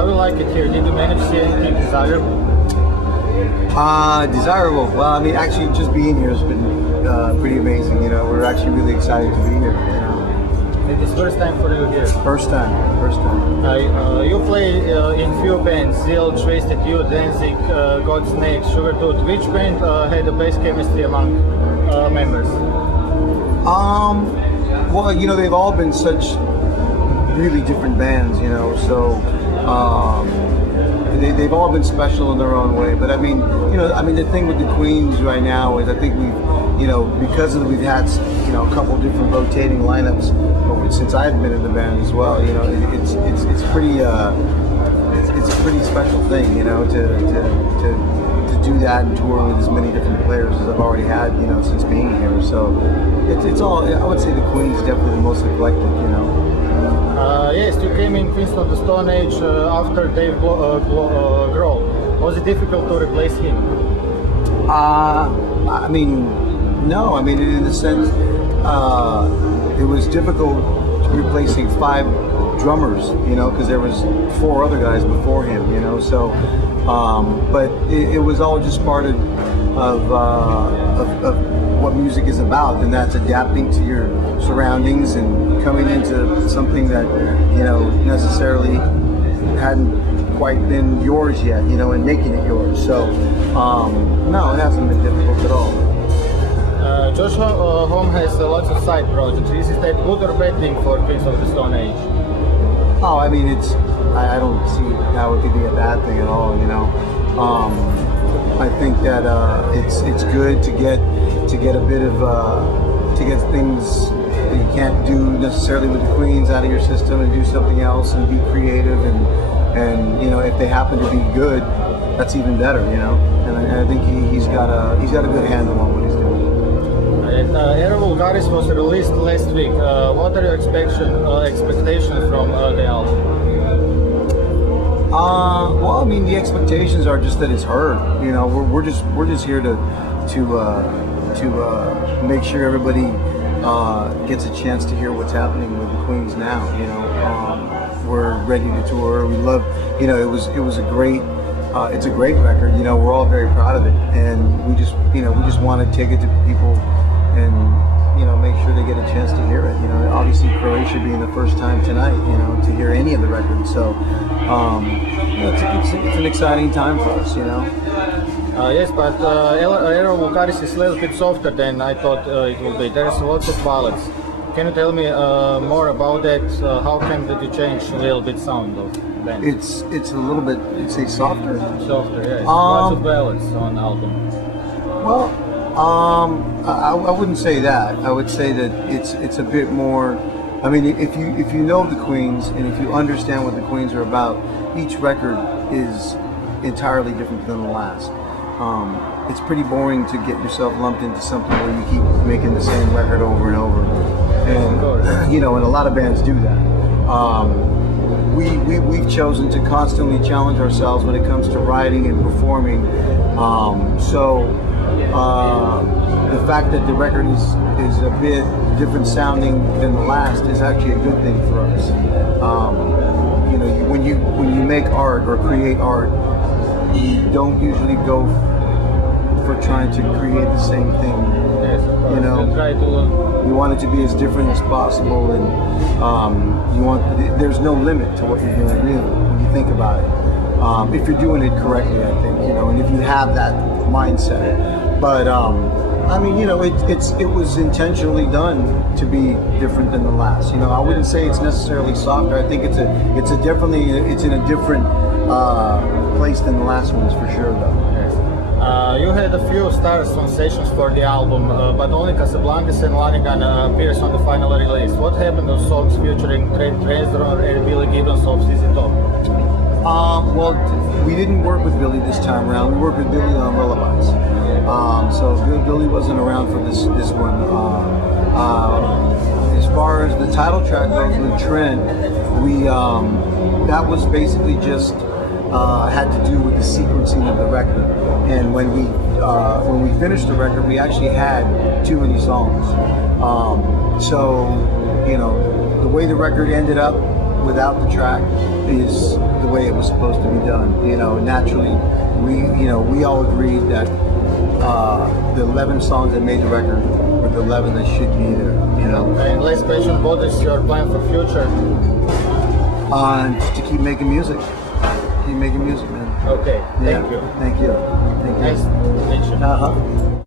How do you like it here? Did you manage to see anything desirable? Desirable. Well, I mean, actually, just being here has been pretty amazing. You know, we're actually really excited to be here. You know, It is first time for you here. first time. You play in few bands: Zil, Twisted You, Danzig, God Snake, Sugartooth. Which band had the best chemistry among members? Well, you know, they've all been such really different bands. You know, so. They've all been special in their own way, but I mean, you know, the thing with the Queens right now is I think we've, you know, because of we've had, you know, a couple different rotating lineups since I've been in the band as well. You know, it's pretty it's a pretty special thing, you know, to do that and tour with as many different players as I've already had, you know, since being here. So it's all, I would say the Queens is definitely the most eclectic, you know. Yes, you came in Queens of the Stone Age after Dave Grohl. Was it difficult to replace him? I mean, no. I mean, in the sense, it was difficult replacing 5 drummers, you know, because there was 4 other guys before him, you know. So, but it was all just part of what music is about, and that's adapting to your surroundings and coming into something that, you know, necessarily hadn't quite been yours yet, you know, and making it yours. So, no, it hasn't been difficult at all. Josh Homme has lots of side projects. Is that good or bad thing for Queens of the Stone Age? Oh, I mean, I don't see how it could be a bad thing at all, you know. I think that it's good to get a bit of to get things that you can't do necessarily with the Queens out of your system and do something else and be creative and you know, if they happen to be good, that's even better, you know. And I think he's got a good handle on what he's doing. Era Vulgaris was released last week. What are your expectations from the album? Well, I mean, the expectations are just that it's heard. You know, we're just here to make sure everybody gets a chance to hear what's happening with the Queens now. You know, we're ready to tour. We love, you know, it was a great. It's a great record. You know, we're all very proud of it, and we just want to take it to people and, you know, make sure they get a chance to hear it. You know, obviously Croatia being the first time tonight, you know, to hear any of the records. So, you know, it's an exciting time for us, you know. Yes, but Era Vulgaris is a little bit softer than I thought it would be. There's lots of ballads. Can you tell me more about that? How come did you change a little bit sound of the band? It's a little bit, you'd say, softer. Softer, yes. Lots of ballads on the album. Well, I wouldn't say that. I would say that it's a bit more. I mean, if you know the Queens and if you understand what the Queens are about, each record is entirely different than the last. It's pretty boring to get yourself lumped into something where you keep making the same record over and over. And you know, and a lot of bands do that. We've chosen to constantly challenge ourselves when it comes to writing and performing. The fact that the record is a bit different sounding than the last is actually a good thing for us. You know, when you make art or create art, you don't usually go for trying to create the same thing. Yes, of course. You know, you want it to be as different as possible, and there's no limit to what you're doing, really, when you think about it. If you're doing it correctly, I think, you know, and if you have that mindset. But I mean, you know, it was intentionally done to be different than the last. You know, I wouldn't say it's necessarily softer. I think it's in a different place than the last ones for sure, though. Yes. You had a few stars on sessions for the album, but only Casablancas and Lanigan appears on the final release. What happened to songs featuring Trent Reznor and Billy Gibbons of ZZ Top? Well, we didn't work with Billy this time around. We worked with Billy on Lullabies. So Billy wasn't around for this one. As far as the title track goes with Trent, that was basically just had to do with the sequencing of the record. And when we finished the record, we actually had too many songs. So, you know, the way the record ended up without the track is the way it was supposed to be done. You know, naturally, we all agreed that the 11 songs that made the record were the 11 that should be there. You know. And last question: what is your plan for future? To keep making music. Keep making music, man. Okay. Yeah. Thank you. Thank you. Thank you. Nice to meet you. Uh-huh.